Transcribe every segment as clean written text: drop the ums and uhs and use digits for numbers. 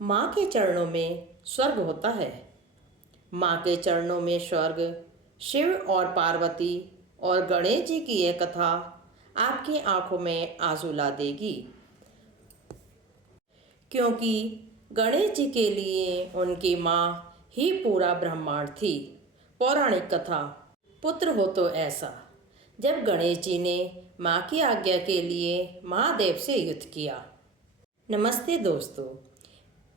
माँ के चरणों में स्वर्ग होता है। माँ के चरणों में स्वर्ग, शिव और पार्वती और गणेश जी की यह कथा आपकी आंखों में आंसू ला देगी, क्योंकि गणेश जी के लिए उनकी माँ ही पूरा ब्रह्मांड थी। पौराणिक कथा। पुत्र हो तो ऐसा। जब गणेश जी ने माँ की आज्ञा के लिए महादेव से युद्ध किया। नमस्ते दोस्तों।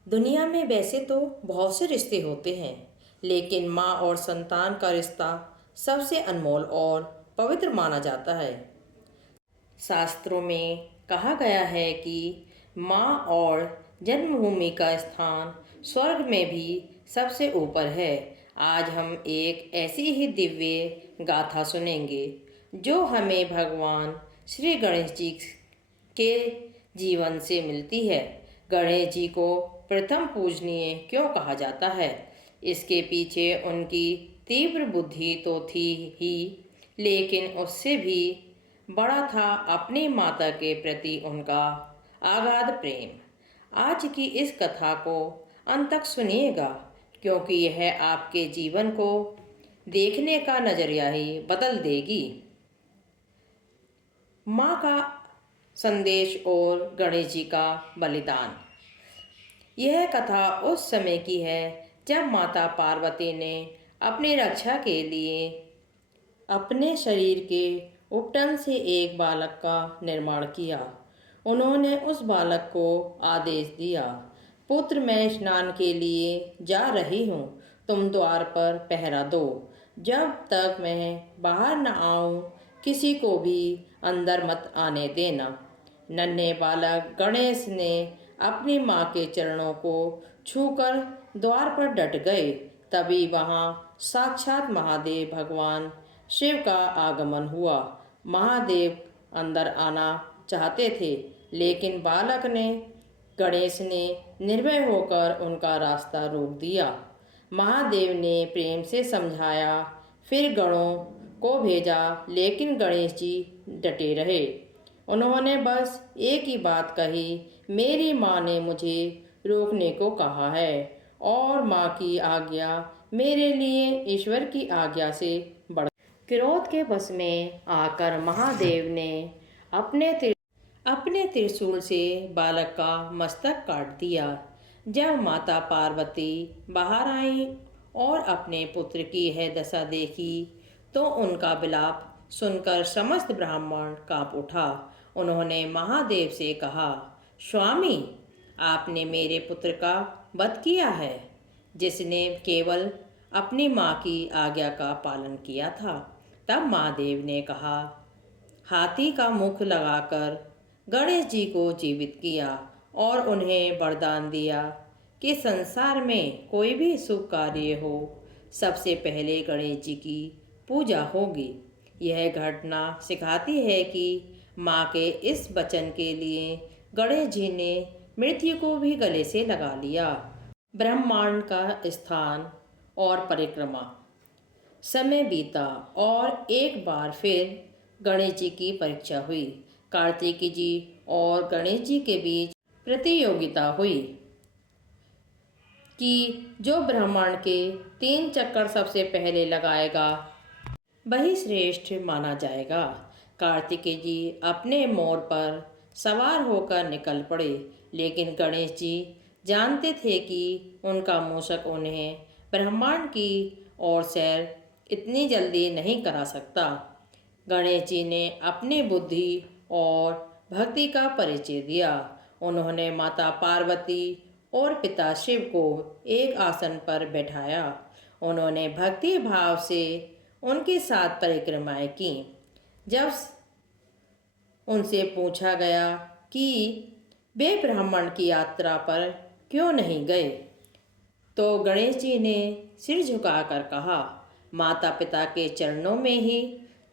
दुनिया में वैसे तो बहुत से रिश्ते होते हैं, लेकिन माँ और संतान का रिश्ता सबसे अनमोल और पवित्र माना जाता है। शास्त्रों में कहा गया है कि माँ और जन्मभूमि का स्थान स्वर्ग में भी सबसे ऊपर है। आज हम एक ऐसी ही दिव्य गाथा सुनेंगे जो हमें भगवान श्री गणेश जी के जीवन से मिलती है। गणेश जी को प्रथम पूजनीय क्यों कहा जाता है? इसके पीछे उनकी तीव्र बुद्धि तो थी ही, लेकिन उससे भी बड़ा था अपनी माता के प्रति उनका अगाध प्रेम। आज की इस कथा को अंत तक सुनिएगा, क्योंकि यह आपके जीवन को देखने का नजरिया ही बदल देगी। माँ का संदेश और गणेश जी का बलिदान। यह कथा उस समय की है जब माता पार्वती ने अपनी रक्षा के लिए अपने शरीर के उपटन से एक बालक का निर्माण किया। उन्होंने उस बालक को आदेश दिया, पुत्र मैं स्नान के लिए जा रही हूँ, तुम द्वार पर पहरा दो। जब तक मैं बाहर न आऊँ किसी को भी अंदर मत आने देना। नन्हे बालक गणेश ने अपनी माँ के चरणों को छूकर द्वार पर डट गए। तभी वहाँ साक्षात महादेव भगवान शिव का आगमन हुआ। महादेव अंदर आना चाहते थे, लेकिन बालक ने गणेश ने निर्भय होकर उनका रास्ता रोक दिया। महादेव ने प्रेम से समझाया, फिर गणों को भेजा, लेकिन गणेश जी डटे रहे। उन्होंने बस एक ही बात कही, मेरी माँ ने मुझे रोकने को कहा है और माँ की आज्ञा मेरे लिए ईश्वर की आज्ञा से बढ़। क्रोध के बस में आकर महादेव ने अपने त्रिशूल से बालक का मस्तक काट दिया। जब माता पार्वती बाहर आई और अपने पुत्र की यह दशा देखी तो उनका विलाप सुनकर समस्त ब्राह्मण कांप उठा। उन्होंने महादेव से कहा, स्वामी, आपने मेरे पुत्र का वध किया है, जिसने केवल अपनी माँ की आज्ञा का पालन किया था। तब महादेव ने कहा, हाथी का मुख लगाकर गणेश जी को जीवित किया और उन्हें वरदान दिया कि संसार में कोई भी शुभ कार्य हो, सबसे पहले गणेश जी की पूजा होगी। यह घटना सिखाती है कि माँ के इस वचन के लिए गणेश जी ने मृत्यु को भी गले से लगा लिया। ब्रह्मांड का स्थान और परिक्रमा। समय बीता और एक बार फिर गणेश जी की परीक्षा हुई। कार्तिकी जी और गणेश जी के बीच प्रतियोगिता हुई कि जो ब्रह्मांड के 3 चक्कर सबसे पहले लगाएगा वही श्रेष्ठ माना जाएगा। कार्तिकेय जी अपने मोर पर सवार होकर निकल पड़े, लेकिन गणेश जी जानते थे कि उनका मूषक उन्हें ब्रह्मांड की ओर सैर इतनी जल्दी नहीं करा सकता। गणेश जी ने अपनी बुद्धि और भक्ति का परिचय दिया। उन्होंने माता पार्वती और पिता शिव को एक आसन पर बैठाया। उन्होंने भक्ति भाव से उनके साथ परिक्रमाएं की। जब उनसे पूछा गया कि वे ब्रह्मांड की यात्रा पर क्यों नहीं गए, तो गणेश जी ने सिर झुकाकर कहा, माता पिता के चरणों में ही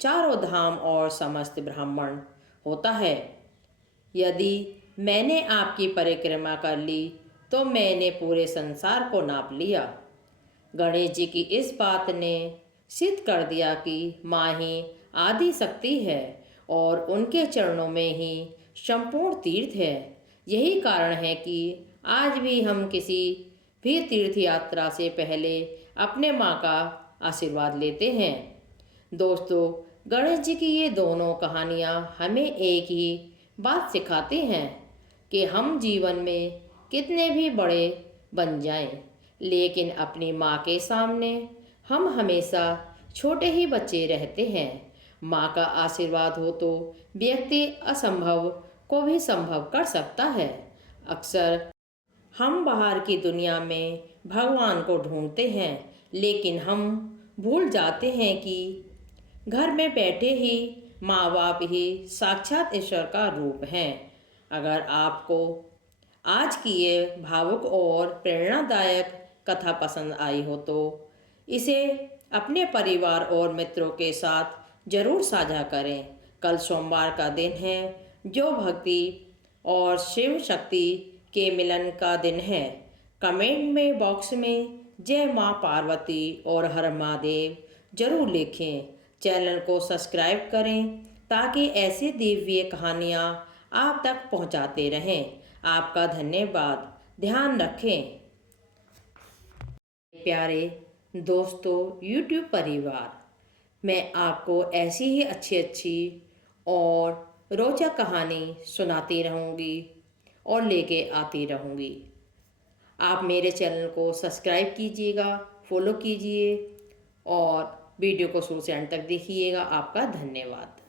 चारों धाम और समस्त ब्रह्मांड होता है। यदि मैंने आपकी परिक्रमा कर ली तो मैंने पूरे संसार को नाप लिया। गणेश जी की इस बात ने सिद्ध कर दिया कि माँ ही आदि शक्ति है और उनके चरणों में ही संपूर्ण तीर्थ है। यही कारण है कि आज भी हम किसी भी तीर्थ यात्रा से पहले अपने माँ का आशीर्वाद लेते हैं। दोस्तों, गणेश जी की ये दोनों कहानियाँ हमें एक ही बात सिखाती हैं कि हम जीवन में कितने भी बड़े बन जाएं, लेकिन अपनी माँ के सामने हम हमेशा छोटे ही बच्चे रहते हैं। माँ का आशीर्वाद हो तो व्यक्ति असंभव को भी संभव कर सकता है। अक्सर हम बाहर की दुनिया में भगवान को ढूंढते हैं, लेकिन हम भूल जाते हैं कि घर में बैठे ही माँ बाप ही साक्षात ईश्वर का रूप हैं। अगर आपको आज की ये भावुक और प्रेरणादायक कथा पसंद आई हो तो इसे अपने परिवार और मित्रों के साथ जरूर साझा करें। कल सोमवार का दिन है, जो भक्ति और शिव शक्ति के मिलन का दिन है। कमेंट में बॉक्स में जय माँ पार्वती और हर महादेव जरूर लिखें। चैनल को सब्सक्राइब करें ताकि ऐसी दिव्य कहानियाँ आप तक पहुँचाते रहें। आपका धन्यवाद। ध्यान रखें। प्यारे दोस्तों, यूट्यूब परिवार, मैं आपको ऐसी ही अच्छी अच्छी और रोचक कहानी सुनाती रहूँगी और लेके आती रहूँगी। आप मेरे चैनल को सब्सक्राइब कीजिएगा, फॉलो कीजिए और वीडियो को शुरू से अंत तक देखिएगा। आपका धन्यवाद।